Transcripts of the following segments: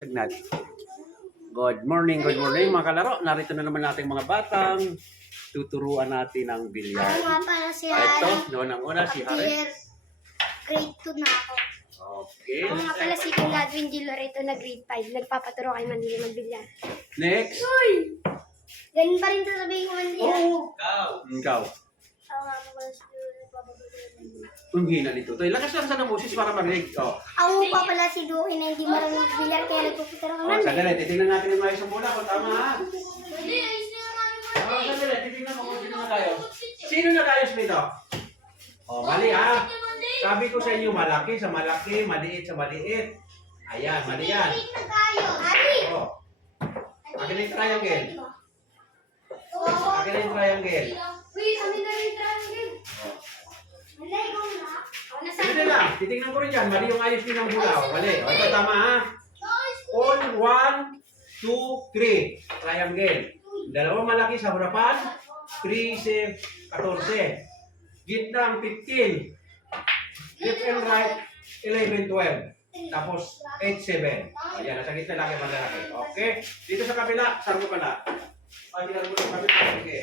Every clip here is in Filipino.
Nat. Good morning mga kalaro. Narito na naman nating mga batang tuturuan natin ang bilyar. Ako nga pala si Ito, Harry. noon ang una si Harry. Grade 2 na ako. Okay. Ako nga pala si Gladwin Di Loreto na grade 5. Nagpapaturo kay Mandila magbilyan. Next. Uy! Ganun pa rin sasabihin ko Mandila. Ikaw. Ako nga pala si nagpapaturo. Ang hina nito. Toy, lakas lang sa ng boses para marinig. Oh. Ako pa pala si Duki na hindi marunong magbilyan kaya nagpapaturo kay Mandila. Sandali, titingnan natin yung ayos ang bola kung tama ha. Pwede, ayos na naman yung Sandali, titingnan mo kung sino na tayo. Sino na tayo nito? Oh, mali ha. Sabi ko sa inyo, malaki sa malaki, maliit sa maliit. Ayan, mali yan. na tayo. Harry! Oh. Akin na yung triangle. Oo. Akin na yung triangle. Uy, amin na rin triangle. Wala, ikaw na. Ako na Hindi lang, titignan ko rin yan. Mali yung ayos din ng bulaw. Mali. O, ito tama ha. All 1, 2, 3. Triangle. Dalawang malaki sa harapan. 3, 14. Gitna ang 15. Left and right, 11, 12. Tapos 8, 7. Ayan, nasa gitna lang yung malalaki. Okay? Dito sa kabila, saan mo pala? Pagkilan mo sa kabila. Sige.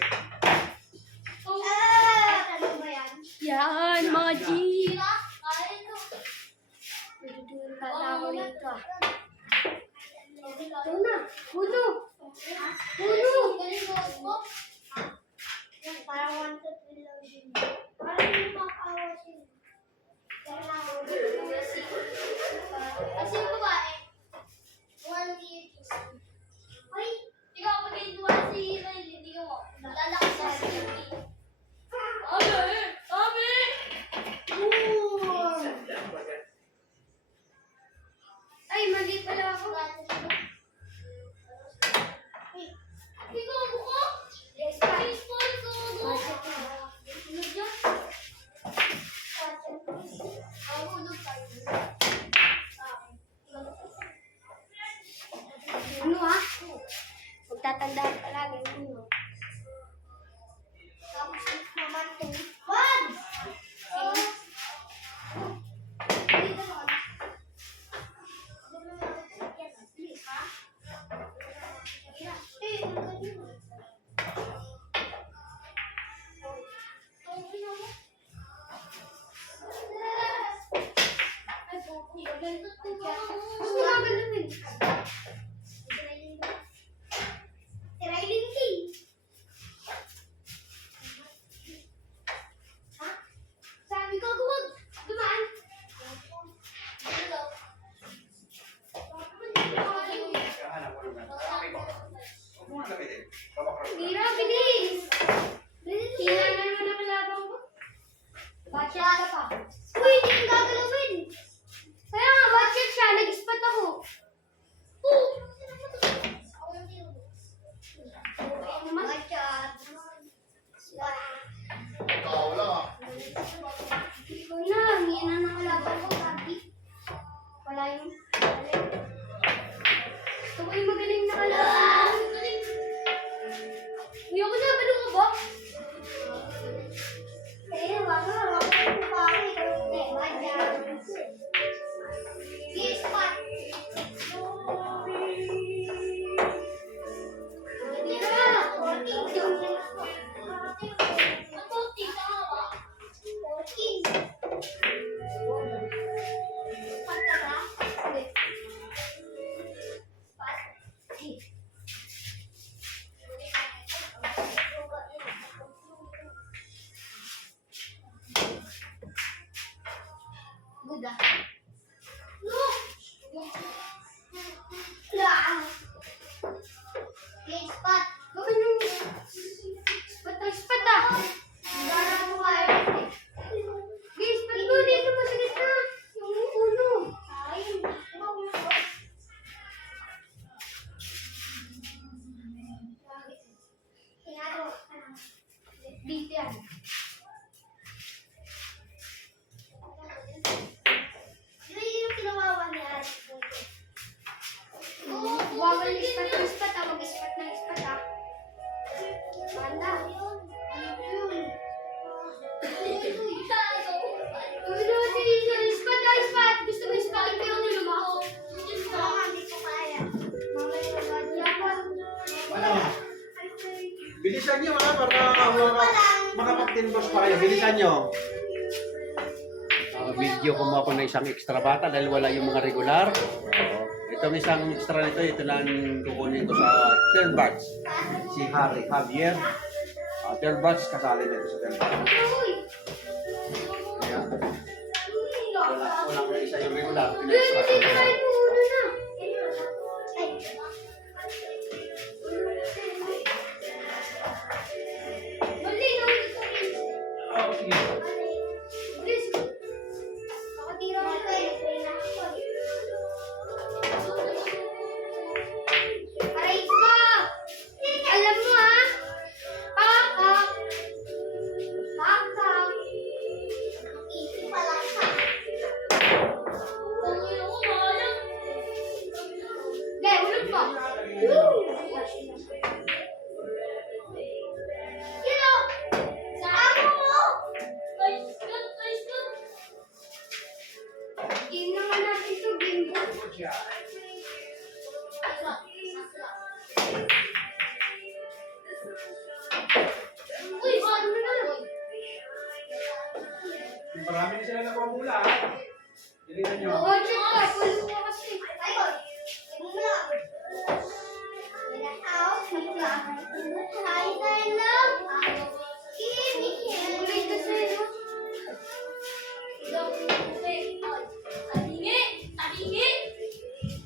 Ano ba yan? Yan, mga G. Tata ko rito. Ito na. Puno. Puno. Parang 1, 2, 3 lang din. Parang hindi makakawa siya. Kasi yung babae, 1 year kiss. Ay, ikaw pag ginagawa si Riley, hindi ka mo. Lalakas sa safety. Sabi! Ay, mali pala ako. Ikaw mo ko? Yes, pa. Baseball ko mo. Ano dyan? Ako, ulog tayo. Ano ha? Magtatandaan palagi. Ano? Tapos naman ito. Wag! Dito naman. Gusto nga galunin. Si Raylin King. bilisan nyo ha, para makapag-10 pa kayo. Bilisan nyo. Video ko mo ako ng isang extra bata dahil wala yung mga regular. Itong isang extra nito, ito lang kukunin ko sa Turnbats. Si Javier. Turnbats, kasali nito sa Turnbats. Kaya, wala ko isa yung regular. Pina-extra ko na. Oh, sige. Aray ko! Alam mo ha? Pakak! Pakak! Easy pala siya. Hindi, ulog pa. Sino? Ako mo! Game naman natin ito, game mo. Uy, ano na naman? Marami na sila nakuha mula ha. Tingnan nyo. Oh, check ka. Pulo ko kasi. Ayun. Ayun mo lang. Hi, hello. Ulit kasi, no? Tahingi! Tahingi!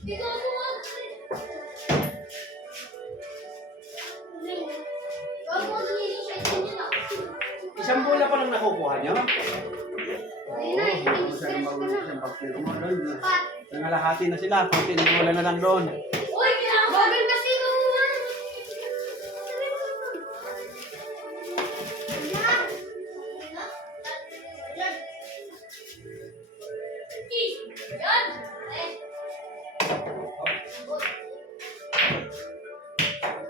Dito ako mag... Isang bola pa lang nakukuha nyo? Ayun na, Isang i-stress ko na. isang bakit mo doon. Pat. Nangalahati na sila. Kunti na bola na lang doon. Uy, bagal kasi ko nga. Yan!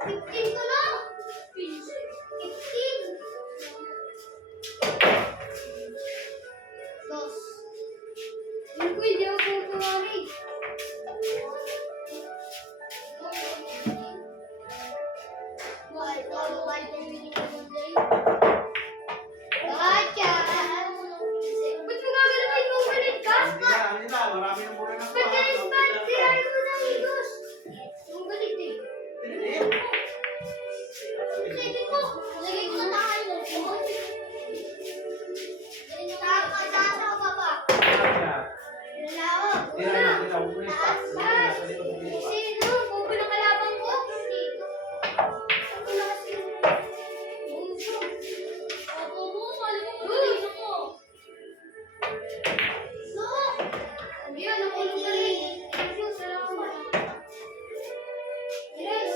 Fifteen ko lang. 15. Dos. Yung ko hindi ako kukuwari. Gotcha! Ba't mo gagalawin mo ulit ka? Hindi na. Marami ng bola na Ba't ka rin ba? Tirahin mo na higos. Ang galit eh. Sige mo. Lagay ko na tayo. Tama sa baba. Lalaw. Tira na. Tira. Huwag mo na i-stop. Sino? Bubo ng kalabang ko. Ako na kasi. Bunso. Ako mo. Alam mo kung ako. No. Yan, nakulong ka rin. Thank you. Salamat. Yes.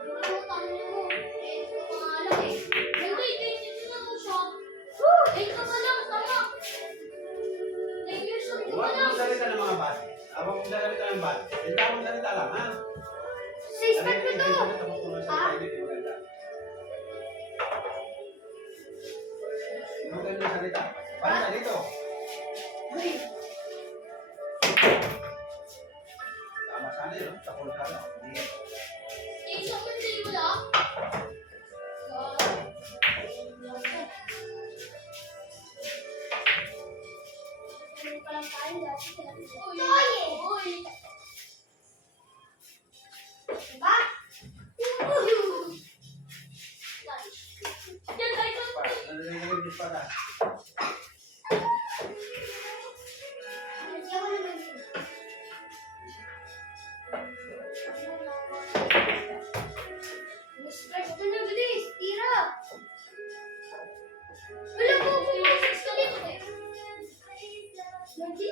Ano tanong mo? Ito pangalan eh. Hindi, tingin mo mo siya. Ito ka lang, tama. 10 years old ka Huwag lang. mong salita ng mga bat. Huwag mong salita ng bat. Hindi mong salita lang, ha? Sister ko to. Ha? Huwag ka ng salita. Basta dito. Tama sana yun. Takol ka lang. Isang hindi wala. Uy! Diba? Yan, guys. Nalilinis pa na. Stress ka na, bilis. Tira. Wala po, pumasok ka dito eh. Lagi?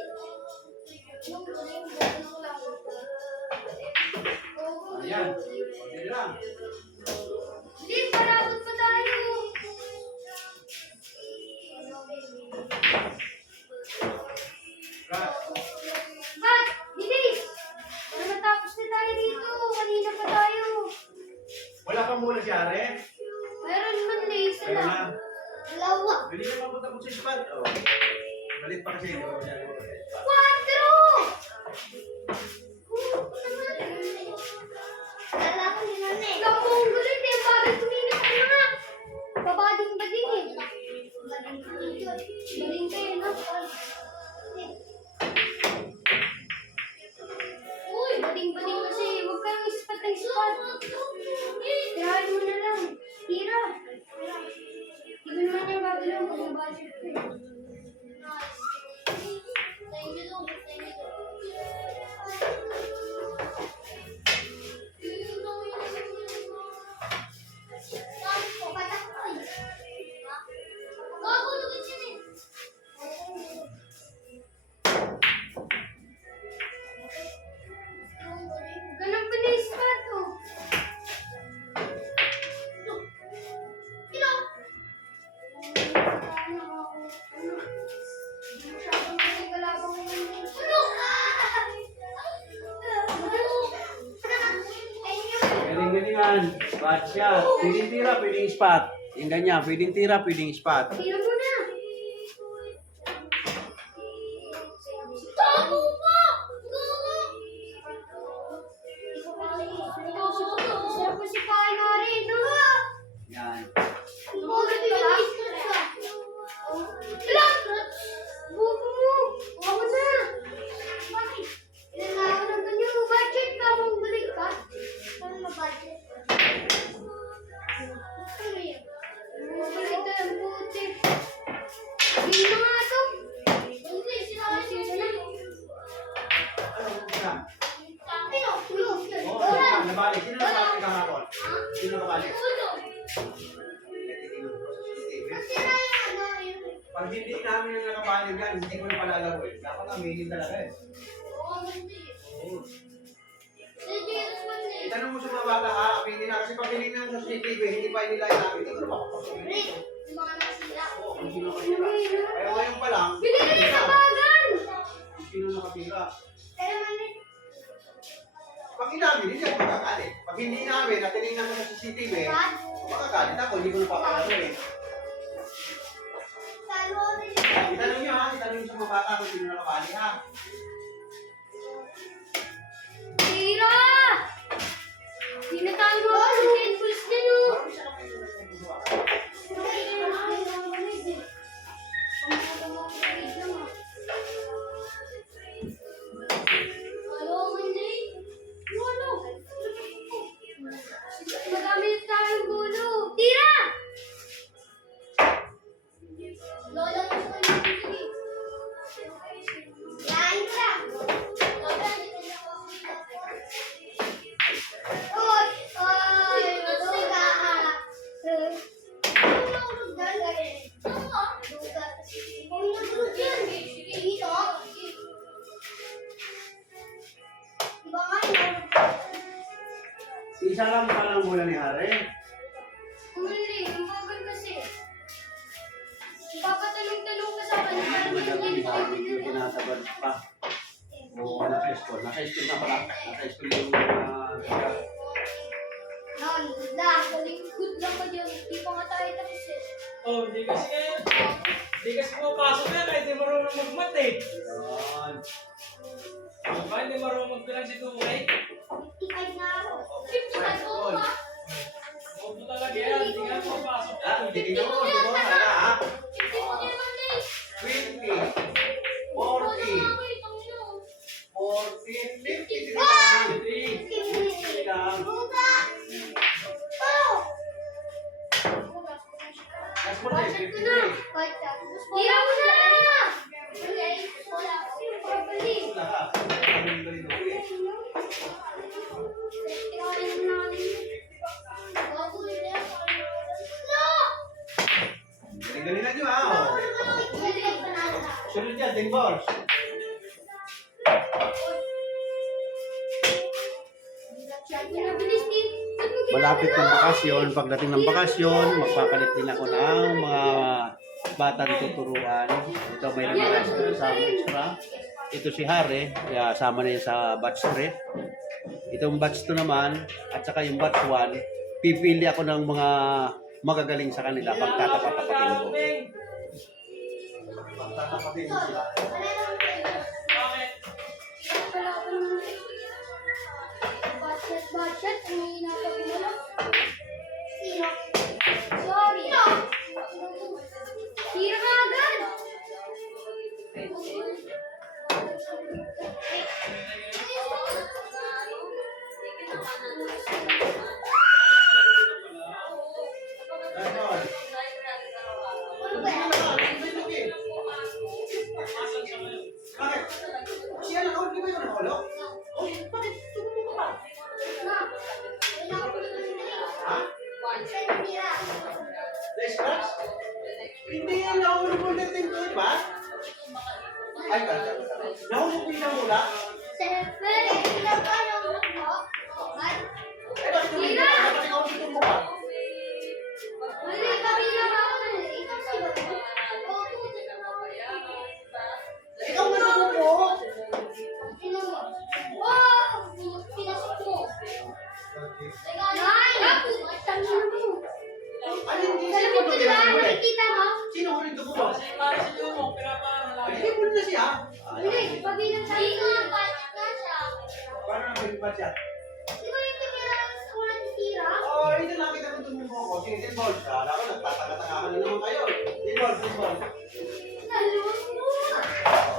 Ayan. Sige lang. Bilis, parabot pa tayo. Ras. Ba't? Bilis! Para matapos na tayo dito. Kanina pa tayo. Wala kang muna si Are? Meron man na isa Kaya lang. na. Dalawa. Bili ka mapunta ko sa spot. Oh. Balit pa kasi. Oh, yan. Quatro! Lala ko ni Nane. Ikaw mo ang gulit eh. Bakit kumina pala yung spot. Tirahin mo na lang. Tira. Hindi ko naman yung gagalaw kung yung budget ko eh. Thank you, Lord. Thank you, Lord. Gago, lugit yan eh. Ganun pala yung spot oh. Galing-galingan. Bad shot. Pwedeng tira, pwedeng spot. Yung ganyan, pwedeng tira, pwedeng spot. Tira mo na. Gago pa! Sarap mo si Pai Mari, no? Yan. Bakit ka? Buko mo. Ako na. Bakit? Ilan na ako ng ganyan mo. Budget ka mong balik ka? Ano na budget? Ano yan? Bumabalik ka ng buti. Hindi na nga ito. Hindi, sinakasya na. Ano, isa? Ano? Oo, nabalik. Sino nabalik kahapon? Sino nabalik? Ulo. Sira yung ano yun. Pag hindi namin yung nakapalig yan, hindi ko na palalagoy. Dapat aminin talaga eh. Oo, hindi. Oo. Hindi, naman eh. Itanong mo sa mga bata ha, aminin na. Kasi pag tinignan mo sa CCTV, hindi pa nila namin. Hindi ko na makapagpapagin ito. Yung mga nasira. Oo, kung sino nakatira. Kaya ngayon pa lang, Bili na yung tabagan! kung sino nakatira. Pero mali. Pag inamin, hindi ako makakalit. Pag hindi namin at tinignan mo sa CCTV, makakalit ako, hindi ko na papalagoy. Itanong nyo ha, itanong nyo sa mga bata kung sino nakapali ha. Tira! Tinatalo ako ng 10 balls na no. Marami siya kapag yung nagpupusuan. Ayaw, hindi. Wala. Magamit tayong gulo. Tira! Lola, gusto ko yung sige. Yan ka! Lola, hindi na ako Oy! Oy! Duga! Duga. Kung nag-group yan. Dito. Diba nga yun? Isa lang palang mula ni Hare. Umili. Ang bagal kasi. Papatalong-talong ka sa kanya. Parang Madami hindi sa amin yung tinatabad pa. Oo, nasa school. Nasa school na pala. Nasa school yung Non, good lang ka dyan. Hindi pa nga tayo tapos eh. Oh, di kasi pumapasok yan kahit di marunong magmat eh. Yan. Diba, hindi marunong magbilang si Tunay? 55 na ako. 55 ko pa. Huwag mo talaga yan, hindi nga pumapasok yan. Ah, hindi mo. Ito mo talaga ha. 50 mo naman eh. 20, Wala 40, nga ako eh. Tangino. 40, 50. Three. Lang. Duga! Oh! Last mo na eh, Budget ko 50 na. eh. Tira mo na! Okay, wala. Babalik. Wala ka. Ang ganito eh. Tirahin mo na kami. Gago, hindi ako. Galing-galingan nyo ha. oh. Sunod yan, 10 balls. Nabilis din. Malapit ng bakasyon. Pagdating ng bakasyon, magpapalit din ako ng mga batang tuturuan. Ito may mga kasama extra. Ito si Hare, kaya sama na yan sa batch 3. Itong batch 2 naman, at saka yung batch 1, pipili ako ng mga magagaling sa kanila pagtatapat-tapatin ko. Pagtatapatin ko sila. Bakit? Wala ko naman. Budget. Ang hinatag mo lang. Sino? Sorry. Tira ka agad. pula? Seven. Ilan pa yung tatlo? Eh, bakit yung hindi? Bakit ikaw dito mo ba? Mali, kabilang ako na. Ikaw sino? Ikaw na lang mo. Sino mo? Wow! Pinasok mo. Nine! Tangin mo. Alin din Alam sino mo mo ba? huli? Nakikita mo? Sino huli ito mo? Kasi pare si Lumo, pinapaano lang. Hindi mo na siya. Hindi, kabilang tayo. Hindi nga, panik na siya. Paano na ba siya? Di ba yung tumira sa unang titira? Oh, hindi lang kita kung tumumbo ko. Sige, 10 balls. Kala ko, nagtatanga-tanga na naman kayo. 10 balls, 10 balls. Nalun mo.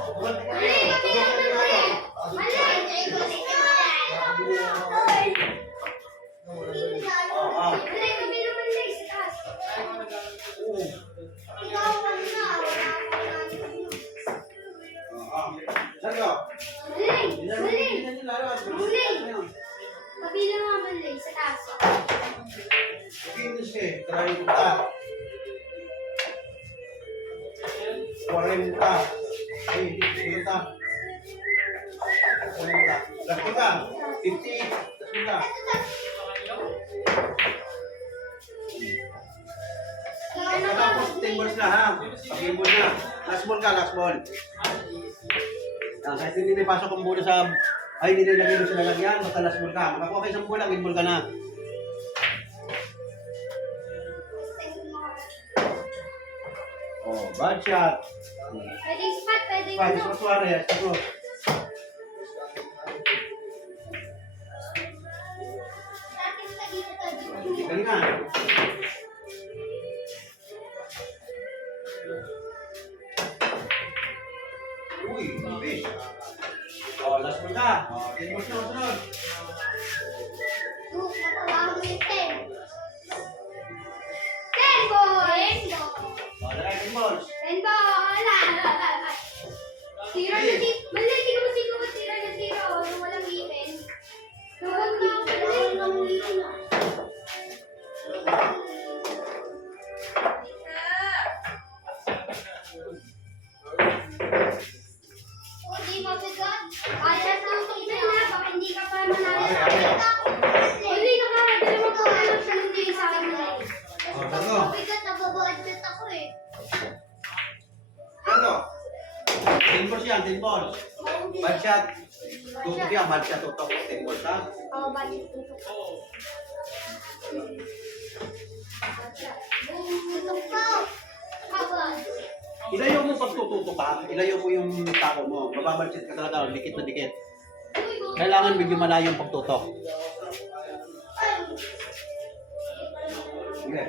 Tuwan ko Mali, kayo. kabilang na mali. Mali. Oh, Mali, kabilang mali. Taas. Oo. Ikaw ang na. Sergio. Mali. Mali. Hindi na lalo. Mali. Kabilang nga mali. Sa taas. Finish eh. 30. 40. Ay, 50. 40. Lagi ka. 50. Lagi ka. Tapos 10 balls na ha. Pag-game ball na. Last ball ka, last ball. Yan, kahit hindi may pasok ang bola sa... Ay, hindi nilagay mo sa lalagyan. Basta last ball ka. Makakuha kayo sa bola, game ball ka na. Oh, bad shot. Pwedeng spot, pwedeng Five, ano. Suarez. Ito. Galingan. Uy, bilis. Oh, last ball ka. Oh, 10 balls na, sunod. Natawahan mo yung 10. 10 boys! Oh, lagay 10 balls. 10 ball! Tira na tira. Mali, tingnan mo sino ba tira na tira. O, yung walang ngipin. Yung walang ngipin. O, di mabigat. Kaya sa akin na, baka hindi ka pa manalo. Hindi, nakakadala mo pa alam sa hindi sa akin na. Oh, Sergio. Mabigat, nababadget ako eh. Sergio. 10 balls yan, 10 balls. Bad shot. Tutok yan, bad shot, tutok. 10 balls ha. Oo, budget tutok. Tutok po. Habang. Ilayo mo pag tututok ka, ilayo mo yung tako mo. Mababalsit ka talaga, dikit na dikit. Kailangan medyo malayo yung pagtutok. Sige.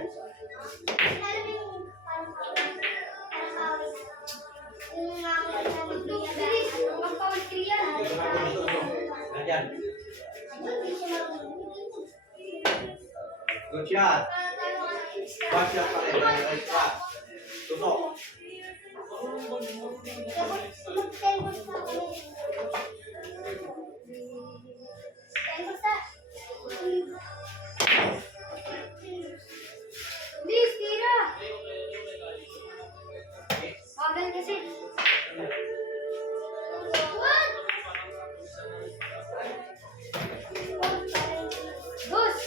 Ganyan. Good shot. Bad shot pa rin. Right shot. Tutok. Please, tira. Bagal kasi. What? Gus!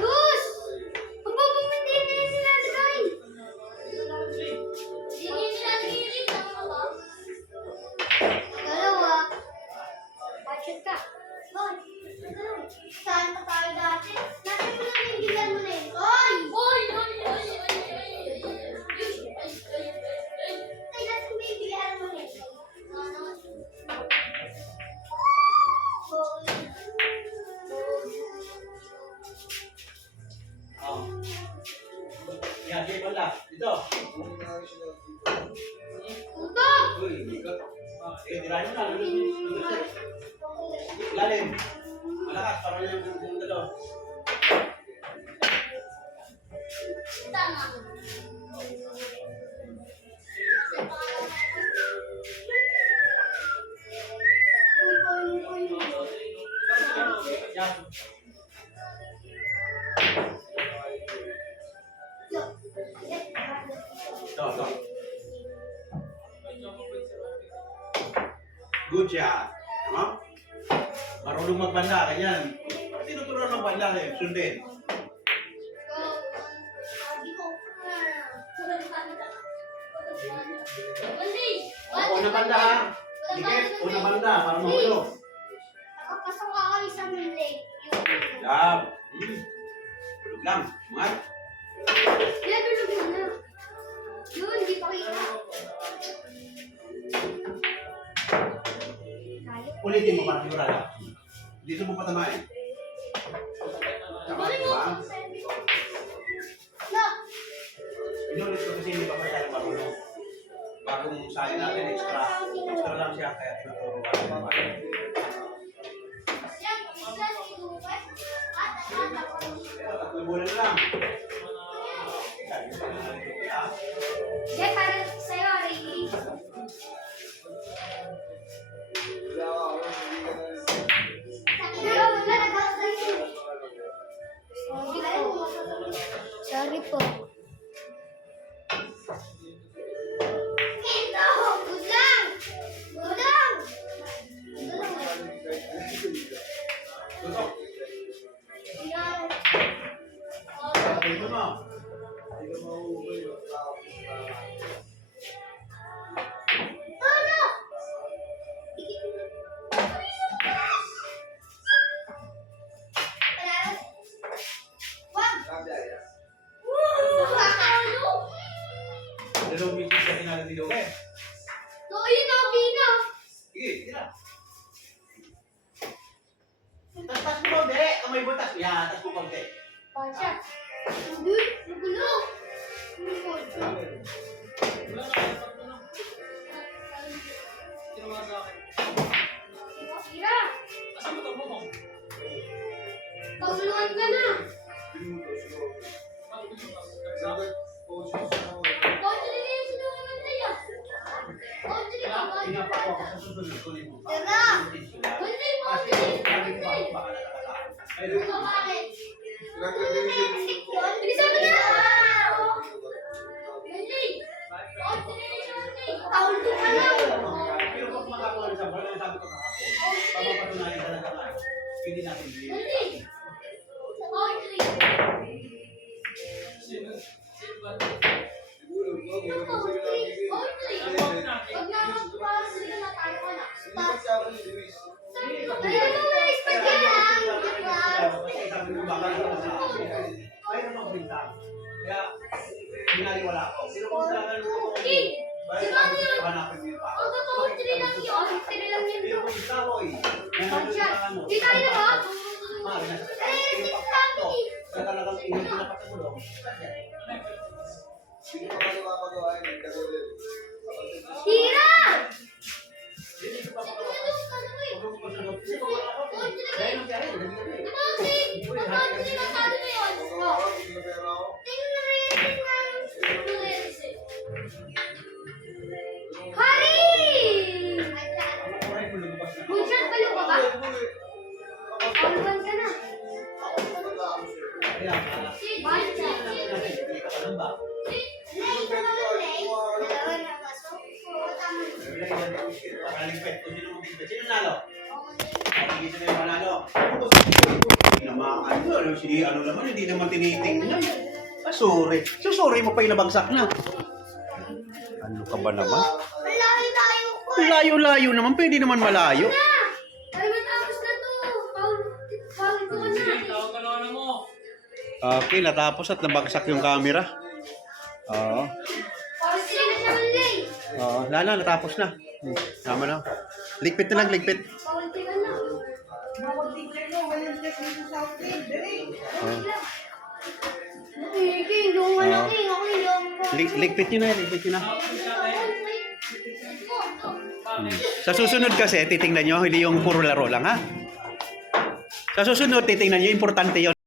Gus! Ang babang hindi na yung nilalagay. Hindi niya nilalagay. Tama ba? Dalawa. Budget ka. Saan pa tayo dati? Natin mo lang yung bilan mo na yun. Oy! Oy! Oy! Oy! Oy! Ay, natin mo yung bilan mo na yun. Oh. Yan, game ball na. Dito. Tutok! Uy, ikot. Sige, tirahin mo na. Lalim. Malakas, para yung dalaw. Tama. Yan. Ito, ito. Good shot. Tama? Marunong magbanda, ganyan. Tinuturuan ng banda eh, sundin. Una banda ha. Dikit, una banda, para mahulog. Nakapasok ako isang late. Yap. Hulog lang. Mat. Yan, tulog mo na. Yun, hindi pa kita. Ulitin mo para sigurado. Dito mo patamain. Tama, diba? No! Inulit ko kasi hindi pa masyadong marunong. Bagong sayo natin, extra. Extra lang siya, kaya tinuturuan ko naman. Yan, isa, sinukat. Tatlong bulan lang. Yan, parang sa'yo, Ray. Sorry po. Ito! Gudang! Gudang! Tutok. Yan. Ito mo. Ano? Wag! Dalawang minutes na pinala ni Lowe. No, yun na, Pino. Sige, tira. Tas mo konti. Kamay mo, tas. Yan, tas mo konti. Pasya. Hindi, magulo. Wala na kayo, pag ano. Tinawa sa akin. Tira, Asan mo ito mo? paguluan ka na. Coach, hindi kayo sinuwanan tayo. Coach, hindi ka, coach. Tingnan pa ako sa susunod. Kunin mo. Tira. Hindi, coach, hindi. Ayun. Bakit? Bilisan mo na! Hindi! Coach, hindi siya, hindi. Taon ko ka lang. Pero kung makakuha ng sabi, wala yung sabi ko kahapon. Pagpapatunayan talaga tayo. Hindi natin bigyan. Hindi. Coach, hindi. Sino? Sino ba? Pag nakapagpapas sila na tayo ka na. Kaya mo na expect ka na. Kasi sabi mo baka naman sa akin. May namang bintang. Kaya, binaliwala ako. Pero kung talagang Eh, hanapin mo yung pa. ang totoo, 3 lang yun. 3 lang yun. Pero kung ikaw, oy, Di tayo na ba? Mari na sa Eh, yung hindi pagkakto. kami. Kaya talagang ingat na patagulong. Tira! Dito pa Ito ako. na doon ka na mo eh. Huwag mo sunod. Dito wala ako. Coach, hindi Kaya kayo. nang kaya, hindi kami. Coach, sila talo na yun. Tingnan na rin natin Hari! Ang kuray mo lumabas na. Moonshot, balo ka ba? Paluban ka na. Kaya, hindi ka pa lang ba? Pakaligpit. Kung sino magligpit. Sino nalo? Hindi sino yung manalo. Hindi naman, ano naman, hindi naman tinitingnan. Sorry. Sorry mo pa yung nabagsak na. Ano ka ba naman? Malayo tayo ko eh. Layo-layo naman, pwede naman malayo. Ay, matapos na to. Paul ko na. Sige, tawag ka na mo. Okay, natapos at nabagsak yung camera. Oo. Paul sila na siya manlay. Oo, lala, natapos na. Tama na. Ligpit na lang, ligpit. Paul sila na. King, yung ano king, ako yung... Ligpit nyo na, ligpit nyo na. Paul, Sa susunod kasi, titingnan nyo, hindi yung puro laro lang, ha? Sa susunod, titingnan nyo, importante yon.